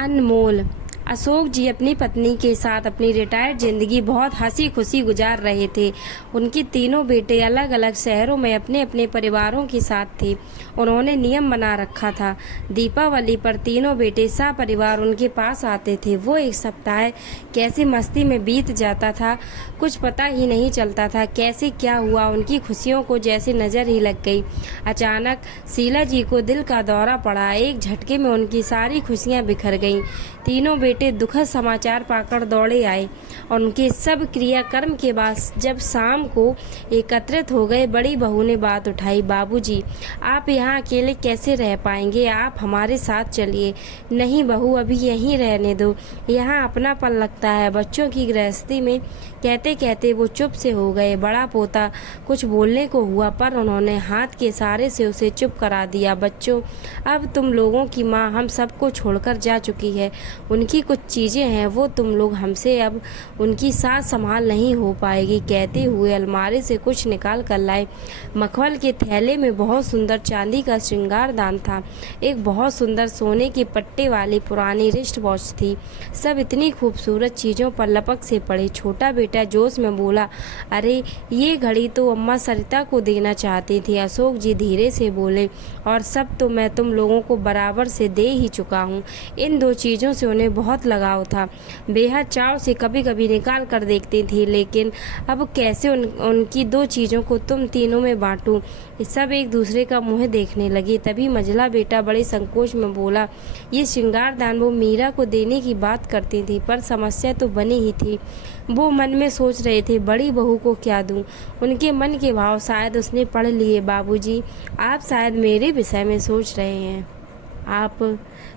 अनमोल। अशोक जी अपनी पत्नी के साथ अपनी रिटायर्ड जिंदगी बहुत हंसी खुशी गुजार रहे थे। उनके तीनों बेटे अलग अलग शहरों में अपने अपने परिवारों के साथ थे। उन्होंने नियम बना रखा था, दीपावली पर तीनों बेटे सपरिवार उनके पास आते थे। वो एक सप्ताह कैसे मस्ती में बीत जाता था, कुछ पता ही नहीं चलता था। कैसे क्या हुआ, उनकी खुशियों को जैसे नजर ही लग गई। अचानक शीला जी को दिल का दौरा पड़ा। एक झटके में उनकी सारी खुशियां बिखर गईं। तीनों बेटे दुखद समाचार पाकर दौड़े आए। उनके सब क्रियाकर्म के बाद जब शाम को एकत्रित हो गए, बड़ी बहू ने बात उठाई। बाबूजी, आप यहाँ अकेले कैसे रह पाएंगे? आप हमारे साथ चलिए। नहीं बहू, अभी यहीं रहने दो, यहाँ अपनापन लगता है बच्चों की गृहस्थी में। कहते कहते वो चुप से हो गए। बड़ा पोता कुछ बोलने को हुआ, पर उन्होंने हाथ के इशारे से उसे चुप करा दिया। बच्चों, अब तुम लोगों की माँ हम सबको छोड़कर जा चुकी है। उनकी कुछ चीज़ें हैं, वो तुम लोग हमसे अब उनकी साथ संभाल नहीं हो पाएगी। कहते हुए अलमारी से कुछ निकाल कर लाए। मखमल के थैले में बहुत सुंदर चांदी का श्रृंगारदान था। एक बहुत सुंदर सोने के पट्टे वाली पुरानी रिस्ट वॉच थी। सब इतनी खूबसूरत चीज़ों पर लपक से पड़े। छोटा बेटा जोश में बोला, अरे ये घड़ी तो अम्मा सरिता को देना चाहती थी। अशोक जी धीरे से बोले, और सब तो मैं तुम लोगों को बराबर से दे ही चुका हूँ। इन दो चीज़ों से उन्हें बहुत लगाव था। बेहद चाव से कभी कभी निकाल कर देखती थी, लेकिन अब कैसे उनकी दो चीज़ों को तुम तीनों में बांटूं? सब एक दूसरे का मुँह देखने लगे। तभी मझला बेटा बड़े संकोच में बोला, ये श्रृंगारदान वो मीरा को देने की बात करती थी, पर समस्या तो बनी ही थी। वो मन में सोच रहे थे, बड़ी बहू को क्या दूं? उनके मन के भाव शायद उसने पढ़ लिए। बाबूजी, आप शायद मेरे विषय में सोच रहे हैं। आप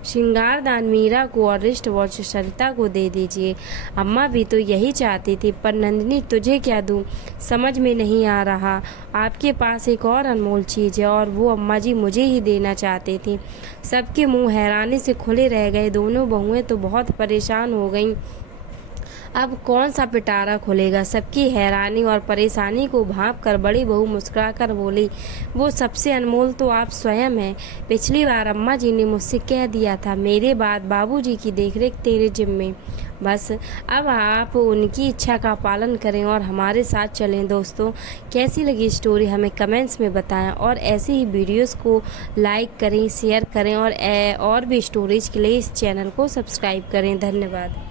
श्रृंगारदान मीरा को और रिस्ट वॉच सरिता को दे दीजिए। अम्मा भी तो यही चाहती थी, पर नंदिनी तुझे क्या दूं? समझ में नहीं आ रहा। आपके पास एक और अनमोल चीज़ है, और वो अम्मा जी मुझे ही देना चाहती थी। सबके मुंह हैरानी से खुले रह गए। दोनों बहुएं तो बहुत परेशान हो गईं। अब कौन सा पिटारा खुलेगा? सबकी हैरानी और परेशानी को भांप कर बड़ी बहू मुस्कुराकर बोली, वो सबसे अनमोल तो आप स्वयं हैं। पिछली बार अम्मा जी ने मुझसे कह दिया था, मेरे बाद बाबूजी की देखरेख तेरे जिम्मे। बस अब आप उनकी इच्छा का पालन करें और हमारे साथ चलें। दोस्तों, कैसी लगी स्टोरी हमें कमेंट्स में बताएं, और ऐसे ही वीडियोस को लाइक करें, शेयर करें, और भी स्टोरीज के लिए इस चैनल को सब्सक्राइब करें। धन्यवाद।